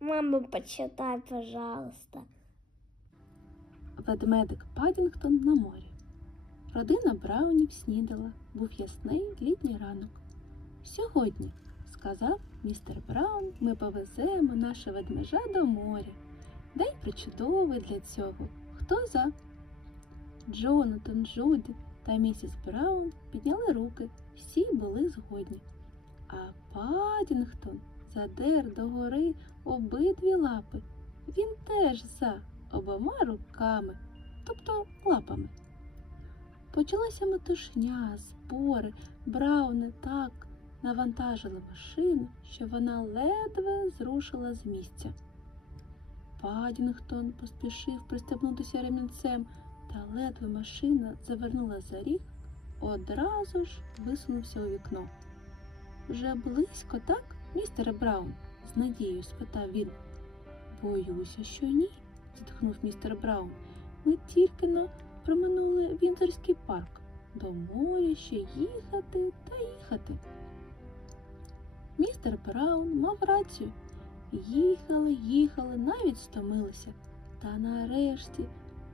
Мама, почитай, пожалуйста. Ведмедик Падінгтон на морі. Родина Браунів снідала, був ясний літній ранок. Сьогодні, сказав містер Браун, ми повеземо наше ведмежа до моря. День причудовий для цього. Хто за? Джонатан, Джуді та місіс Браун підняли руки, всі були згодні. А Падінгтон задер догори обидві лапи. Він теж за обома руками, тобто лапами. Почалася метушня, спори, Брауни так навантажили машину, що вона ледве зрушила з місця. Падінгтон поспішив пристебнутися ремінцем, та ледве машина завернула за ріг, одразу ж висунувся у вікно. Вже близько, так, містере Браун? з надією спитав він. Боюся, що ні, зітхнув містер Браун. Ми тільки но проминули Вінтерський парк. До моря ще їхати та їхати. Містер Браун мав рацію. Їхали, їхали, навіть стомилися. Та нарешті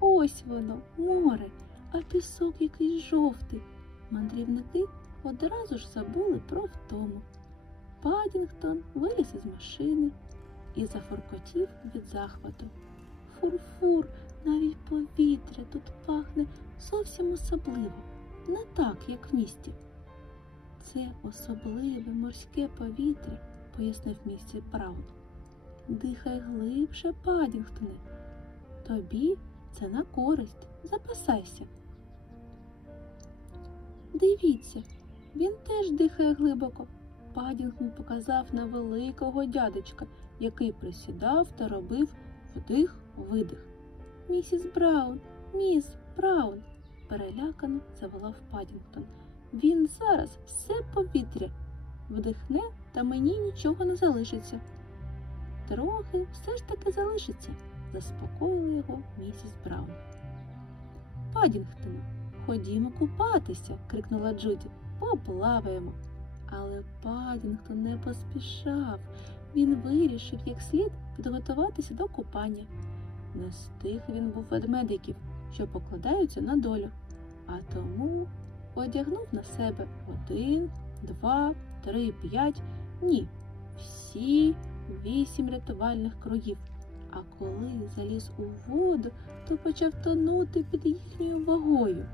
ось воно, море, а пісок якийсь жовтий. Мандрівники одразу ж забули про втому. Падінгтон виліз із машини і зафоркотів від захвату. Фур-фур, навіть повітря тут пахне зовсім особливо, не так, як в місті. Це особливе морське повітря, пояснив місці Браун. Дихай глибше, Падінгтоне. Тобі це на користь. Запасайся. Дивіться, він теж дихає глибоко. Падінгтон показав на великого дядечка, який присідав та робив вдих-видих. Місіс Браун, міс Браун, перелякано заволав Падінгтон. Він зараз все повітря вдихне, та мені нічого не залишиться. Трохи все ж таки залишиться, заспокоїла його місіс Браун. Падінгтоне, ходімо купатися, крикнула Джуді. Поплаваємо. Але Падінгтон не поспішав. Він вирішив як слід підготуватися до купання. Не з він був ведмедиків, що покладаються на долю, а тому одягнув на себе один, два, три, п'ять, ні, всі вісім рятувальних кругів. А коли заліз у воду, то почав тонути під їхньою вагою.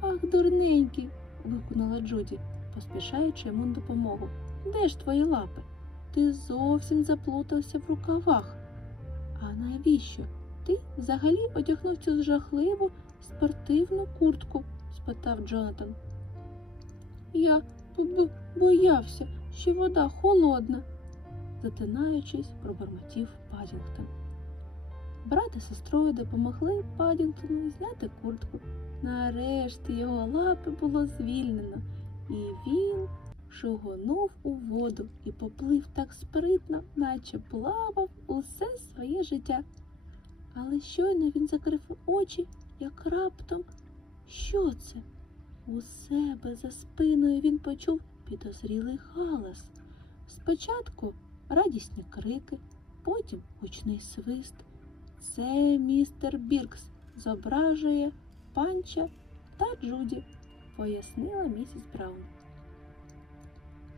Ах, дурненький. вигукнула Джуді поспішаючи йому на допомогу. Де ж твої лапи? Ти зовсім заплутався в рукавах. А навіщо? Ти взагалі одягнув цю жахливу спортивну куртку? спитав Джонатан. Я боявся, що вода холодна, затинаючись, пробормотів Падінгтон. Брат і сестрою допомогли Падінгтону зняти куртку. Нарешті його лапи було звільнено. І він шугонув у воду і поплив так спритно, наче плавав усе своє життя. Але щойно він закрив очі, як раптом. Що це? У себе за спиною він почув підозрілий галас. Спочатку радісні крики, потім гучний свист. Це містер Біркс зображує панча та Джуді пояснила місіс Браун.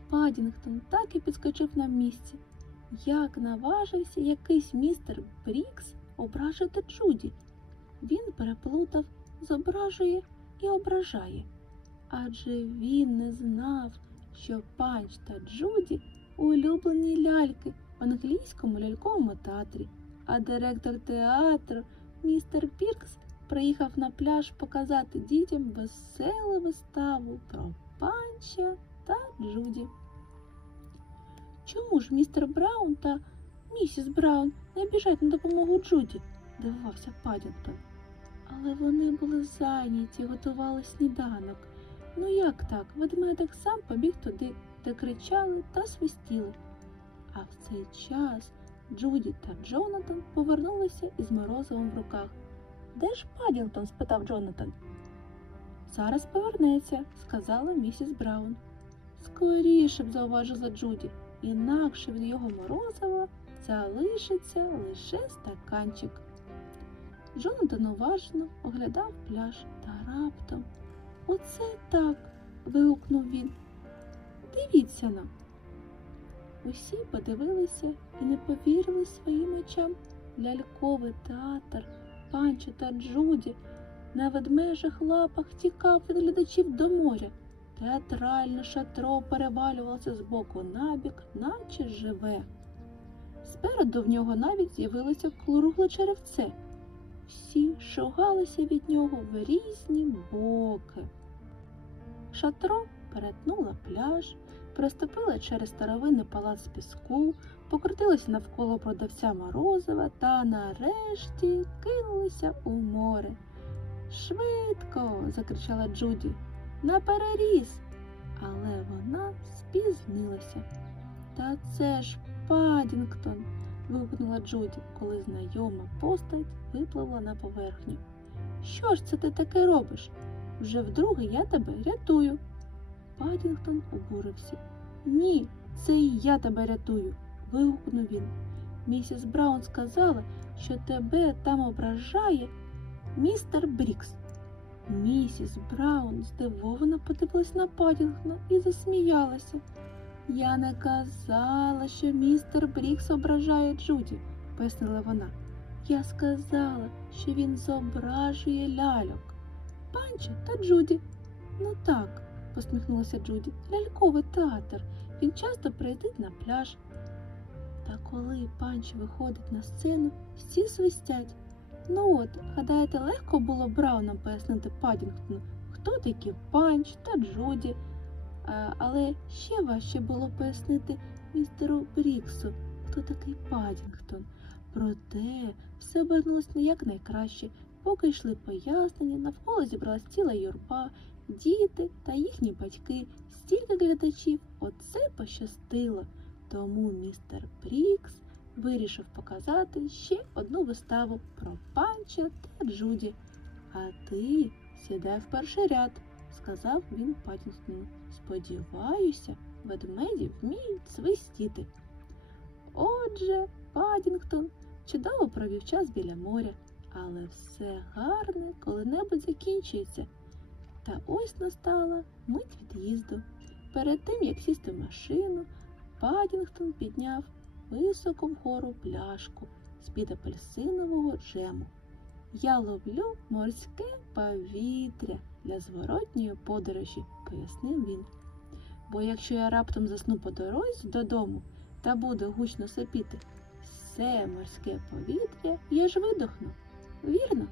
Падінгтон так і підскочив на місці. Як наважився якийсь містер Брікс ображити Джуді. Він переплутав, зображує і ображає. Адже він не знав, що панч та Джуді улюблені ляльки в англійському ляльковому театрі, а директор театру містер Піркс приїхав на пляж показати дітям веселу виставу про панча та Джуді. Чому ж містер Браун та місіс Браун не біжать на допомогу Джуді? дивувався Падінгтон. Але вони були зайняті, готували сніданок. Ну як так? Ведмедик сам побіг туди, де кричали та свистіли. А в цей час Джуді та Джонатан повернулися із морозивом в руках. Де ж Падінгтон? спитав Джонатан. Зараз повернеться, сказала місіс Браун. Скоріше б зауважила Джуді, інакше від його морозива залишиться лише стаканчик. Джонатан уважно оглядав пляж та раптом. Оце так. вигукнув він. Дивіться на. Усі подивилися і не повірили своїм очам. Ляльковий театр, панчо та Джуді на ведмежих лапах тікав від глядачів до моря. Театральне шатро перевалювалося з боку на бік, наче живе. Спереду в нього навіть з'явилося кругле черевце. Всі шугалися від нього в різні боки. Шатро перетнула пляж, переступила через старовинний палац піску, покрутилася навколо продавця морозива та нарешті кинулися у море. Швидко. закричала Джуді. На переріз. Але вона спізнилася. Та це ж Падінгтон. вигукнула Джуді, коли знайома постать випливла на поверхню. Що ж це ти таке робиш? Вже вдруге я тебе рятую. Падінгтон обурився. Ні, це і я тебе рятую, вигукнув він. Місіс Браун сказала, що тебе там ображає містер Брікс. Місіс Браун здивовано подивилась на Падінгтона і засміялася. Я не казала, що містер Брікс ображає Джуді, пояснила вона. Я сказала, що він зображує ляльок. Панчо та Джуді. Ну так, посміхнулася Джуді. Ляльковий театр. Він часто приїздить на пляж. Та коли панч виходить на сцену, всі свистять. Ну от, гадаєте, легко було Брауном пояснити Падінгтону, хто такі панч та Джуді. А, але ще важче було пояснити містеру Бріксу, хто такий Падінгтон. Проте все обернулось не як найкраще. Поки йшли пояснення, навколо зібралась ціла юрба, діти та їхні батьки, стільки глядачів, оце пощастило. Тому містер Брікс вирішив показати ще одну виставу про панча та Джуді. А ти сідай в перший ряд, сказав він Паттінстону. Сподіваюся, ведмеді вміють свистіти. Отже, Падінгтон чудово провів час біля моря, але все гарне коли-небудь закінчується. Та ось настала мить від'їзду. Перед тим, як сісти в машину, Падінгтон підняв високо вгору пляшку з-під апельсинового джему. Я ловлю морське повітря для зворотньої подорожі, пояснив він. Бо якщо я раптом засну по дорозі додому та буду гучно сопіти, все морське повітря я ж видохну. Вірно?